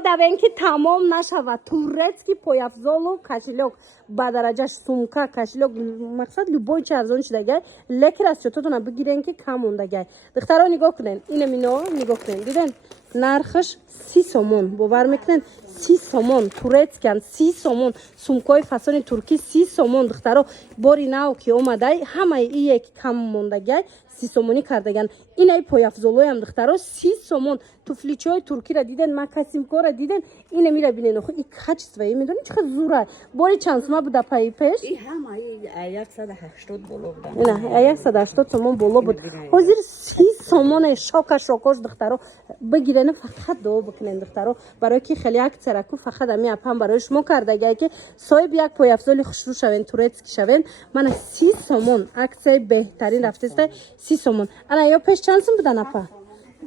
давен ки тамом нашавад турецкий пояфзолу кашилёк ба дараҷаш сумка кашилёк мақсад любой чи арзон шудагай лекер аз чототона бигирен ки кам мондагай духтаро нигоҳ кунен инамино нигоҳ кунен диден нархаш 30 сомон бовар мекунен 30 сомон турецкан 30 сомон сумкаи фасони туркӣ 30 сомон духтаро бори нав ки омадай ҳамаи ие ки кам мондагай 30 сомонӣ кардаган инаи пояфзолоям духтаро 30 сомон туфличои туркира диден макасимкора диден ина мира бинен охо и качествое медони чӣ қадр зура бори чанд сома буда паи пеш и ҳамаи 180 боло буд ина 180 сомон боло буд ҳозир 30 сомоне шокош духтаро бигирена фақат дуо бикунен духтаро барое ки хеле аксияраку фақат ами апам барои шумо кардагай ки соҳиби як пояфзоли хушрӯ шавен турецки шавен мана 30 сомон аксияи беҳтарин рафтеста 30 сомон ана ё пеш чанд сум будан апа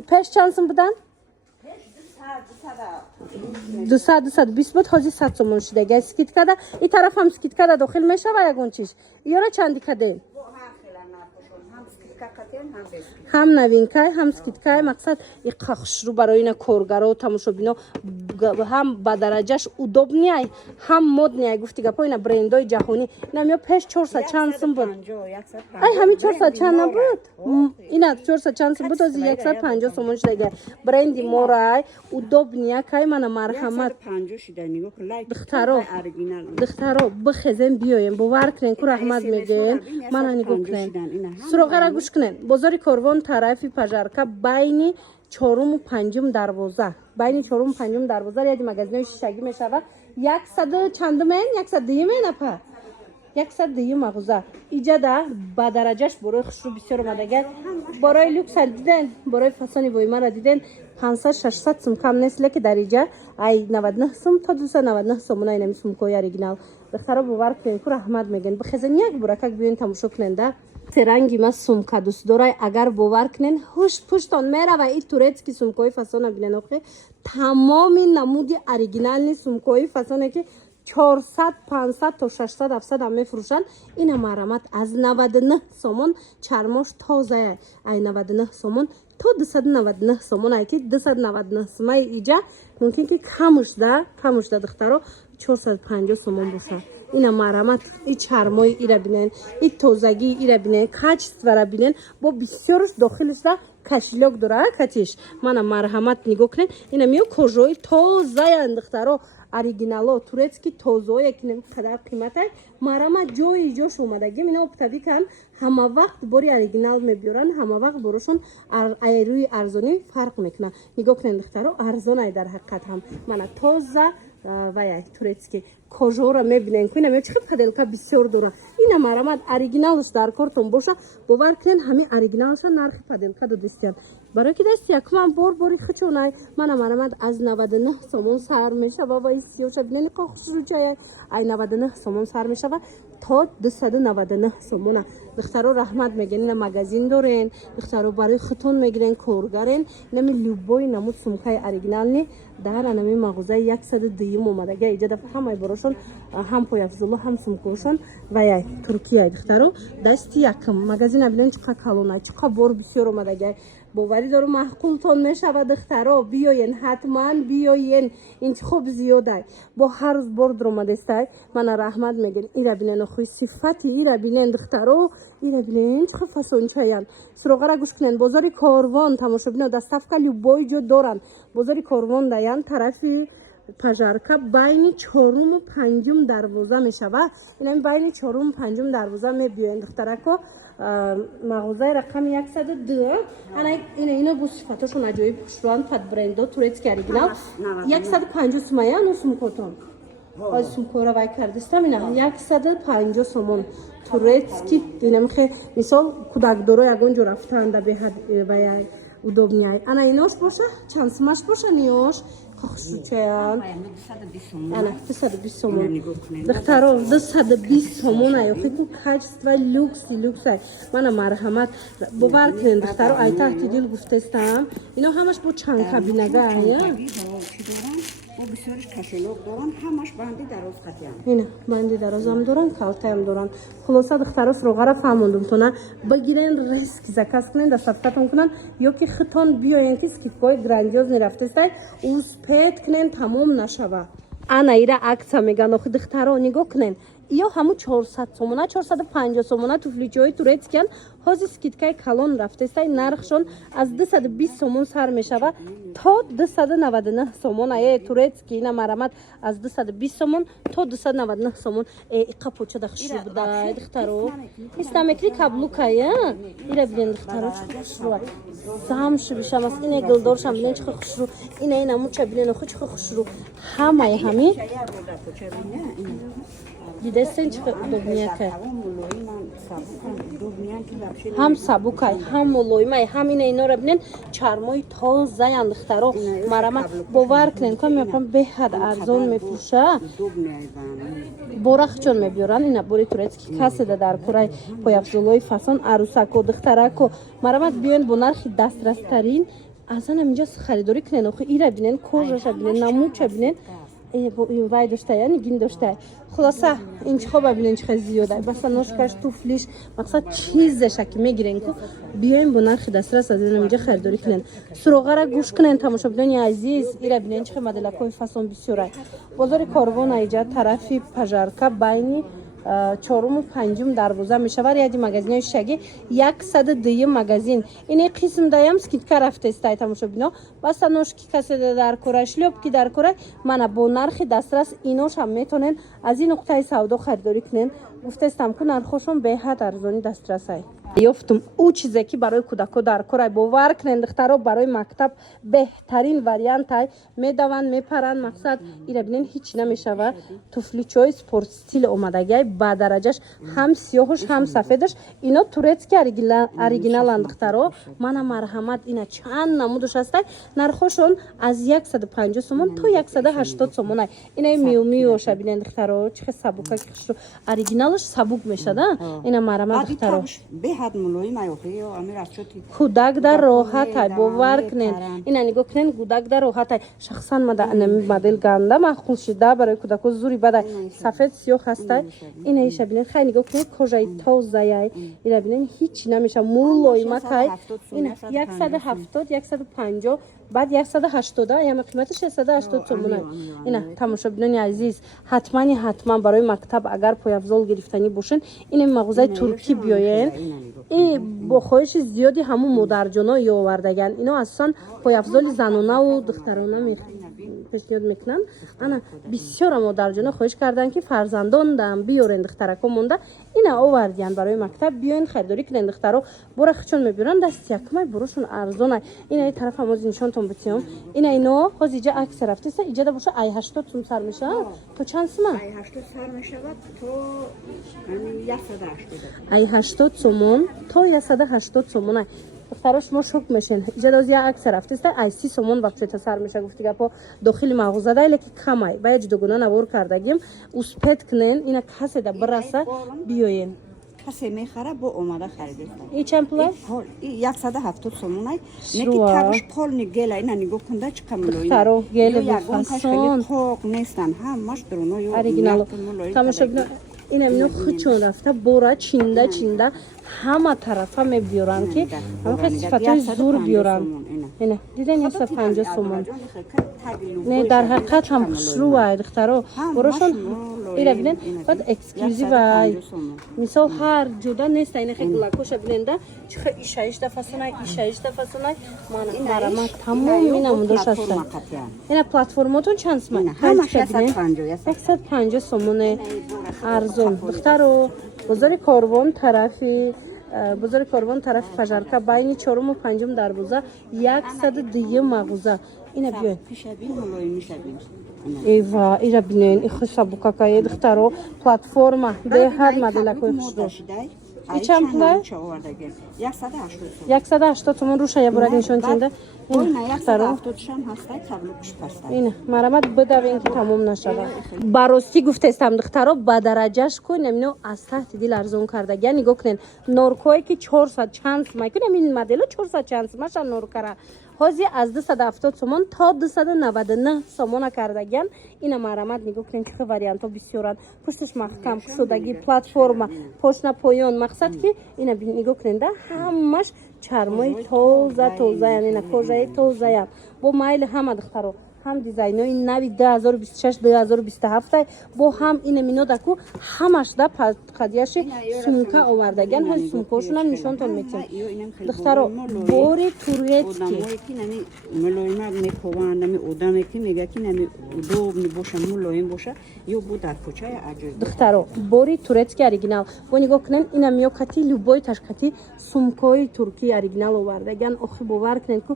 пеш чанд сум будан 220 буд ҳозир 100 сомон шудагай скидкада и тараф ҳам скидкада дохил мешава ягон чиз ёра чанди кадем ҳам новинкай ҳам скидкай мақсад и хушрӯ барои ина коргаро тамошобино ҳам ба дараҷаш удобнияй ҳам моднияй гуфти гапо ина брендои ҷаҳонӣ инам ё пеш 400 чанд сум буд ай ҳами 400 чанд набуд ина 400 чанд сум буд ҳозир 150 сомон шудагай бренди морай удобния кай мана марҳамат духтаро бихезен биёем бовар кунен ку раҳмат мегӯем мана нигоҳ кунен суроғара гӯш кунен бозори корвон тарафи пажарка байни 4-му 5-ум дарвоза байни 4-му 5-ум дарвоза яди магазинои шишагӣ мешава 100 чандумен 102 мен апа 102 мағоза иҷада ба дараҷаш борои хушрӯ бисёр омадагай борои люкса диден борои фасони воимара диден 500-600 сум кам нест леки дар иҷа ай 99 сум то 299 сомона инами сумкаи оригинал бихаро бовар кунен ку раҳмат мегӯен бихезен як буракак биёен тамошо кунен да се ранги ма сумка дӯст дорай агар бовар кунен ҳушт пуштон мерава и турецки сумкаи фасона бинен охи тамоми намуди оригинални сумкаи фасоне ки 400 500 то 600 700 ам мефурӯшанд ина марамат аз 99 сомон чармош тозае ай 99 сомон то 299 сомон ай ки 299 сомаи иҷа мумкин ки камушда духтаро 450 сомон боша ина марамат и чармои ира бинен и тозагии ира бинен качествора бинен бо бисёрш дохилишда кашилёк дора катиш мана марҳамат нигоҳ кунен ина миё кожои тозаян духтаро оригинало турецки тозое ки қадар қиматай марамат ҷои ҷош омадагӣ мина оптавикан ҳама вақт бори оригинал мебиёран ҳама вақт борошон айрӯи арзонӣ фарқ мекуна нигоҳ кунен духтаро арзонай дар ҳақиқат ҳам мана тоза ваяй турецки кожора мебинен ку инам чӣ паделка бисёр дора ина марамат оригиналш дар кортон боша бовар кунен ҳами оригиналша нархи паделка додистиян барое ки дасти якуман бори хичонай мана марамат аз 99 сомон сар мешава ва сиёша бинени қохушрӯчая ай 99 сомон сар мешава то 299 сомона духтаро раҳмат мегӯен ина магазин дорен духтаро барои хитон мегирен коргарен инами любой намуд сумкаи оригинални дар анами мағозаи 102 омадага иҷада ҳамаи борошон ҳам пояфзоло ҳам сумкаошон ваяй туркияй духтаро дасти якум магазина бинен чӣ қа калонай чӣ қа бор бисёр омадагай боварӣ дору маҳқултон мешава духтаро биёен ҳатман биёен интихоб зиёдай бо ҳар рӯз бор дуромадестай мана раҳмат мегӯен ира бинен охои сифати ира бинен духтаро ира бинен чӣ қа фасончаян суроғара гӯш кунен бозори корвон тамошобино доставка любой ҷо доранд бозори корвон даян тарафи пажарка байни 4-му 5-ум дарвоза мешава инами байни 4-му 5-ум дарвоза мебиёен духтарако мағозаи рақами 102 ина бо сифаташон аҷоиб хушрӯанд пад брендо турецки оригинал 150 сумая ану сумкотон аз сумкора вай кардистам ина 150 сомон турецки инамихе мисол кӯдакдоро ягон ҷо рафтаанда беҳад ваяй удобнияй ана инош боша чанд сумаш боша ниёш хушрӯчаян ана 220 сомон духтаро 220 сомон ай охи ку качество люксай мана марҳамат бовар кунен духтаро ай таҳти дил гуфтестам ино ҳамаш бо чанд кабинага او بسیارش کشلوق دارن همش بندی دراز خطی هم اینه بندی درازم دارن کالته هم دارن خلاصه دخترا فروغه را فهموندم تو نه بگیرن ریسک زکاس کنن در صفقتون کنن یا که خطان بیاین که سکیتگاه گراندیوز نرفته استای اوز پیت کنن تمام نشوه انا ایره عکس میگن آخه دخترا نگاه کنن یا همون 400 سومونه 450 سومونه توفلیچوی تورецкиян ҳозир скидкаи калон рафтестай нархшон аз 220 сомон сар мешава то 299 сомон ае турецки ина марамат аз 220 сомон то 299 сомон иқа почада хушру буда дихтаро истамекли каблукая ира билен дихтаро хушру замшу бишамас ина гилдоршам билен чӣ хушру ина муча билен ху чӣ хушру ҳамаи ҳами دیدستین چه دوبنیا که هم سبوکای هم مولویمای همین اینا رو ببینن چرمای تازه اندخترو مرامت باور کنین که میگم به حد ارزان میفروشه بورخ چون میبیارن اینا بوری تورецки کسی در کورای پایافزولای فسان عروسک و دخترک و مرامت بیاین با نرخ دسترس ترین اصلا اینجا خریداری کنین آخه ایرا ببینن کورش ببینن نموچ ببینن این وای داشته یعنی گین داشته خلاصه این چه خوب ببینین چه زیاده بس نوشکش توفلیش مقصد چیزشه که میگیرین که بیاین با نرخ دسترس از اینجا خریداری کنین سروغه را گوش کنین تماشا ببینین عزیز ایرا ببینین چه مدلکای فسون بسیاره بازار کاروان اینجا طرفی پژارکا بین چهارم و پنجم دروازه میشود یادی مغازین شگی 102 مغازین این قسم دایم скидка رفته است تماشا ببینید بس نوش کی کسی در کره شلوب کی در کره من با نرخ دسترس اینوش هم میتونن از این نقطه سودا خریداری کنن گفته استم که نرخشون به حد ارزانی دسترس است یافتم او چیزی که برای کودکا در کره باور کنن دخترا برای مکتب بهترین واریانت های میدوان میپرن مقصد اینا ببینین هیچ نمیشوه توفلیچوی سپورت استیل اومدگی با درجهش هم سیاهش هم سفیدش اینا تورецки اوریجینال دخترا من مرحمت اینا چند نمودش هست نرخشون از 150 سومون تا 180 سومون اینا میو شبیه دخترا چه سبوکا که اوریجینالش سبوک میشه اینا مرحمت دخترا حد ملوی مایوخی و امیر افشوتی کودک در راحت های باور کنین اینا نگاه کنین کودک در راحت های شخصا مدل گنده مخصوص شده برای کودک زوری بده سفید سیاه هسته اینا ایش ببینین خیلی نگاه کنین کجای تازه ای اینا ببینین هیچ نمیشه مولوی مکای اینا 170 150 بعد 180 یا قیمتش 180 تومونه اینا تماشا ببینین عزیز حتما برای مکتب اگر پایافزال گرفتنی باشین این مغازه ترکی بیاین این با خواهش زیادی همون مادرجانا آوردگن اینا اصلا پایافزال زنانه و دخترانه پیشنهاد میکنن انا بسیار مادرجانا خواهش کردن که فرزندان دم بیارن دخترکا مونده اینا آوردین برای مکتب بیاین خریداری کنن دخترا برخشون میبرن دست یکمای بروشون ارزانه اینا این طرف هم از نشانتون بتیام اینا باز اینجا عکس رفته است اینجا باشه ای 80 سوم سر میشه تو چند سوم ای 80 سر میشه تو همین 180 ای 80 سومون تا 180 سومونه دختراش ما شوک میشین اینجا از یه عکس رفته است ای 30 سومون وقت سر میشه گفتی که داخل مغازه ده لکی کمای باید دوگونه نوار کردگیم اوسپت کنن اینا کسی ده برسه بیاین کسی میخره با اومده خریده این چند پول 170 سومونه نکی تابش پول نگیلا اینا نگاه کنده چه کملوی دخترو گل بفاسون خوک نیستن همش درونو یو اوریجینال تماشا ببین این امینو خچون رفته بورا چینده همه طرفا میبیارن که همه صفتای زور بیارن اینه دیدن 150 سومون نه در حقیقت هم خسرو وای دخترو براشون اینا ببینن بعد اکسکلوزیو وای مثال هر جدا نیست این خیلی گلاکوش ببیننده چه ایشایش دفعه من مرامت تمام اینا مندوش هست اینا پلتفرماتون چند سومه همش 150 سومونه ارزون دخترو بازار کاروان طرف پژارکا بین چهارم و پنجم دروازه 102 مغازه اینا بیاین ایوا ایرا بینین این خسابوکا که دخترو پلتفرما ده هر مدلکوی خوشدو ای چند پله؟ 180 تومن روشه یه برای نشون چنده این دخترو اینه مرامت بدوین که تمام نشده براستی گفته استم دخترو با درجهش کن نمینو از تحت دیل ارزون کرده یعنی نگاه کنین نورکوی که 400 چند سمای کنیم این مدلو 400 چند سمایش نورکره ҳозир аз 270 сомон то 299 сомона кардагиан. Ина марамат нигоҳ кунед чӣ вариантҳо бисёранд. Пушташ маҳкам, кусодагӣ, платформа, пошна поён. Мақсад ки ина нигоҳ кунед ҳамаш чармои тоза ина кожаи тозая. Бо майли ҳама духтаро ҳам дизайнои нави 2026-2027 бо ҳам ина минодаку ҳамаш да қадияши сумка овардаган. ҳози сумкаошунам нишонтон метем. Духтаро бори турецки мулоимак мекованд нами одаме ки мега ки нами удоб мебоша мулоим боша ё бу дар кӯчаи аҷоиб. Духтаро бори турецки оригинал. Бо нигоҳ кунед ина миёкати любой ташкати сумкаи турки оригинал овардаган. охи бовар кунед ку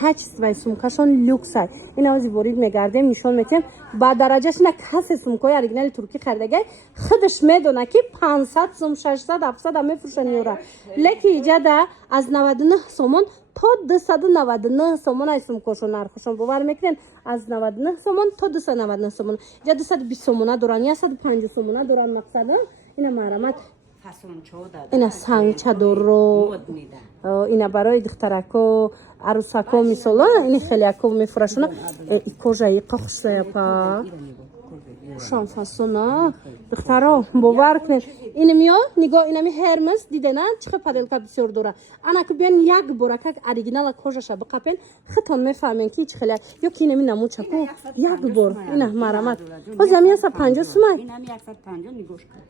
качествои сумкашон люксай. Ина ҳозир ворид мегардем нишон метем. Ба дараҷашина касе сумкаи оригинали туркӣ харидагай худаш медона ки 500 сум 600 700 мефурӯшанд ёра. леки иҷада аз 99 сомон то 299 сомон ай сумкашон нархошон бовар мекунен. аз 99 сомон то 299 сомон. Иҷа 220 сомона доран, 150 сомона доран. мақсад ина марамат ина сангча доро ина барои духтарако арусако мисола ини хелеяко мефурашона и кожаи қохшаяпа шанфасона духтаро бовар кунед. ин миё нигоҳ инами Hermes дидена чихе паделка бисёр дора. Анаку биён як бора как оригинала кожаша биқапен хитон мефаҳмен ки чӣ хеле ё ки инами намучаку як бор ина марамат ҳозир 150 сумай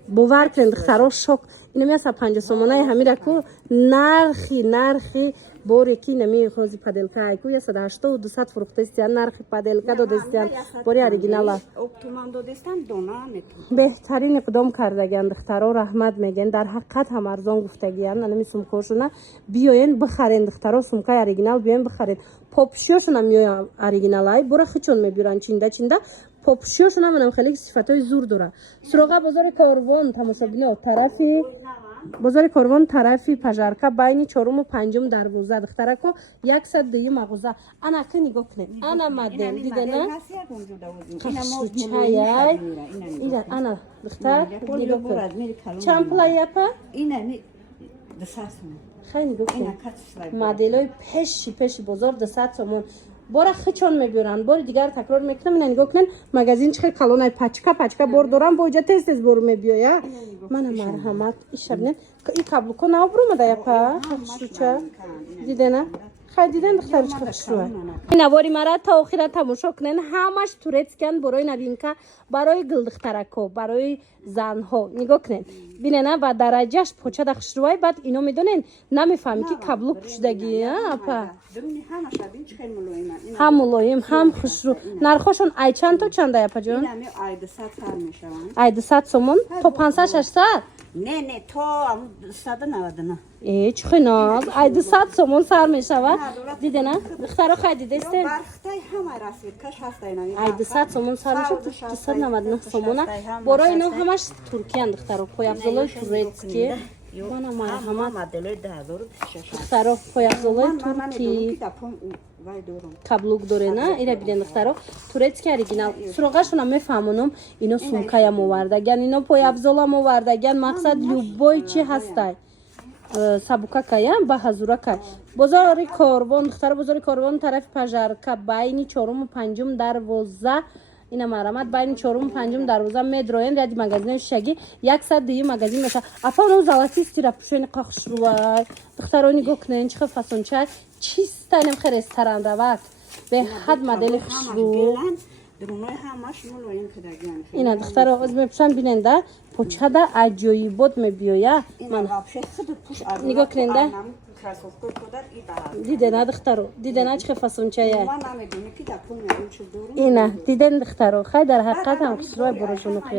бовар кунед духтаро шок. инами 150 сомонаи ҳамираку нархи боре ки нами ҳози паделка айку 180 200 фурӯхтастиян нархи паделка додастиян бори оригинала беҳтарин иқдом кардагиан духтаро раҳмат мегӯян. дар ҳақиқат ҳам арзон гуфтагиян. нами сумкаошуна биёен бихарен духтаро сумкаи оригинал биёен бихарен. попшиёшуна миёя оригиналай бора хичон мебиран чинда попшиёшуна манам хеле сифатои зур дора. суроға бозори Корвон тамошобино тарафи бозори Корвон тарафи пажарка байни 4-ум 5-ум дарвоза духтарако 102 мағоза. ана ки нигоҳ кунед ана модел дидена қашучаяй ина ана духтар нигоҳ кунед чамплаяпа инами 200 сомон хай нигоҳ кунед моделои пеши бозор 200 сомон бора хичон мебиранд. бори дигар такрор мекунам. ина нигоҳ кунед магазин чихел калонай пачка бор дорам бо иҷа тез бор мебиёя. мана марҳамат ишабнед и каблуко наобрумадаяпа хушруча дидена хай диден духтари чихел хушруа. навори мара та охира тамошо кунен. ҳамаш турецкиан борои новинка барои гилдухтарако барои занҳо нигоҳ кунед бинена ва дараҷаш почада хушруай баъд ино медонен намефаҳми ки каблук пӯшидагӣ апа ҳам мулоим ҳам хушрӯ. нархошон ай чанд то чанда япа ҷон? ай 200 сомон то 500-600 не то 199 чӣ хиназ ай 200 сомон сар мешавад. дидена духтаро хай дидесте ай 200 сомон сар мешавад 299 сомона. борои ино ҳамаш туркиян духтаро пояфзолои турецки бона марҳамат духтаро пояфзолои турки каблук дорена ира биден духтаро турецки оригинал. суроғашона мефаҳмонам ино сумкаям овардаган ино пояфзолам овардаган. мақсад любой чи ҳастай сабукакая ба ҳазуракай. бозори Корвон духтаро бозори Корвон тарафи пажарка байни 4-ум 5-ум дарвоза ина марамат байни 4-ум 5-ум дарвоза медроен ради магазини шаги 102 магазин меша апану золотистира пушени қохшруай духтаро нигоҳ кунен чихел фасончай чиста инам хе ресторан равад беҳад модели хушру ина духтаро оз мепушанд биненда почада аҷоибот мебиёя. ман нигоҳ куненда дидена духтаро дидена чихел фасончая ина диден духтаро хай дар ҳақиқат ҳам хушруай борошонуқе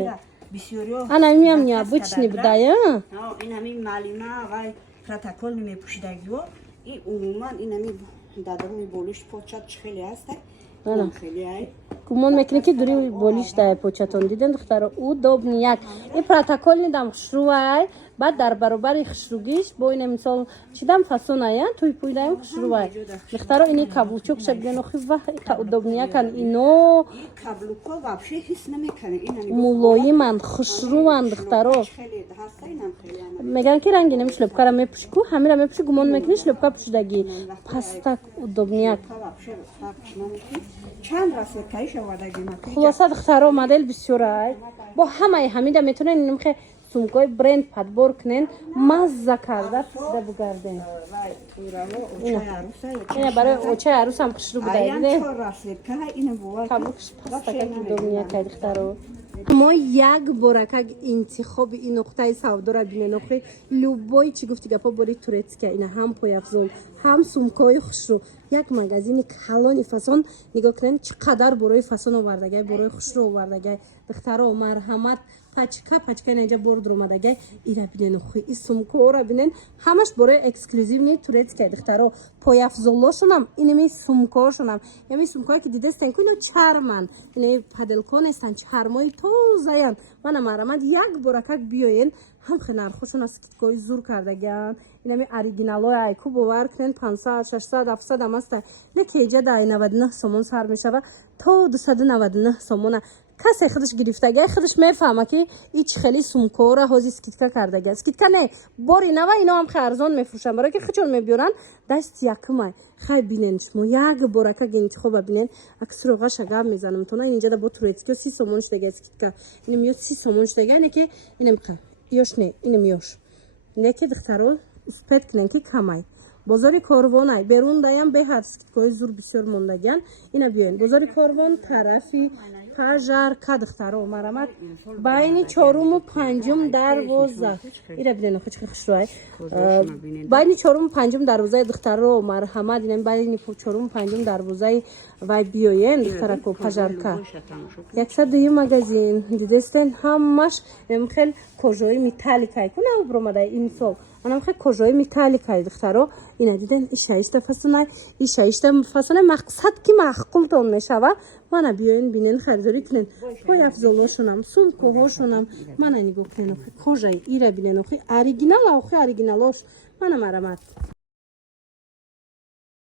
ана миам необычный будая инами малина вай протоколни мепӯшидагиҳо и умуман инами дадаруи болиш почат чихеле аста гумон мекунем ки дури болиш дай початон диден духтаро удобнияк и протоколни дам хушруай بعد در برابر خشروگیش با این مثال چیدم فسونایا توی پویدایم خشروای دخترا اینی کابوچوک شگن خو و تا удобнее کن اینو каблуко вообще حس نمیکنه ملایمند خشروند دخترا خیلی هسته اینم خیلی میگن که رنگی نمیش لبکا را میپوشی کو همین را میپوشی گمان میکنیش لبکا پوشیدگی پس так удобнее вообще факт نمیکنه چند راست کایش آوردگی نکنه خلاصه دخترا مدل بسیاره با همه همیده میتونن اینم که سومکای برند پدبار کنن مزه کرده پوشیده بگردن اینه برای اوچه عروس هم خشرو بده کابوکش پس تکه دنیا که دخترا ما یک بارکه انتخاب این نقطه سودا را بینن آخه لوبای چی گفتی گپا باری تورتسکه اینا هم پای افزون هم سومکای خشرو یک مگزین کلانی فسون نگاه کنن چقدر برای فسون آوردگی برای خشرو آوردگی دخترا مرحمت پچکا اینجا برد اومدگی اینا بینن خو این سومکو را بینن همش برای اکسکلوزیو نی تورتسکه دخترا پای افزولاشون هم اینمی سومکاشون هم یعنی سومکایی که دیده استن اینو چرمن اینه پدلکون استن چرمای توزاین من مرحمت یک بارکه بیاین هم خنرخوشون از کیتکای زور کردگن اینمی اوریجینالای ایکو باور کنن 500 600 700 هم است لیکن اینجا 99 سومون سر میشه و تا 299 سومونه کسی خودش گرفتگی خودش میفهمه که هیچ خیلی سومکوره هازی اسکیتکا کردگی اسکیتکا نه باری نه و اینا هم خرزان میفروشن برای که خچون میبیورن دست یکمای خیلی بیننش مو یک بارکه گنج خوب ببینن اکثر اوقات شگم میزنم تو نه اینجا با تورتسکو 30 سومونش دیگه اسکیتکا اینم میاد 30 سومونش دیگه اینه که اینم خ یوش نه اینم یوش نه که دخترو اسپت کنن که کمای بازار کاروان برون دایم به هر اسکیتکای زور بسیار موندگن اینا بیاین بازار کاروان طرفی پاجار که دخترا مرحمت بین چهارم و پنجم دروازه اینا ببینن خود چه خوشروای بین چهارم و پنجم دروازه دخترا مرحمت اینا بین چهارم و پنجم دروازه وای بیاین دخترا کو پاجار که 102 مگزین دیدستن همش خیلی کجای متالیکای کنه او برامده این سال منم خیلی کجای متالیکای دخترا اینا دیدن این شایسته فسونه این شایسته فسونه مقصد که معقول تون میشوه من بیاین بینن خریداری کنن پای افزولاشونم سومکوهاشونم من نگاه کنن کجای ایره بینن اوریجینال اوریجینالاش من مرحمت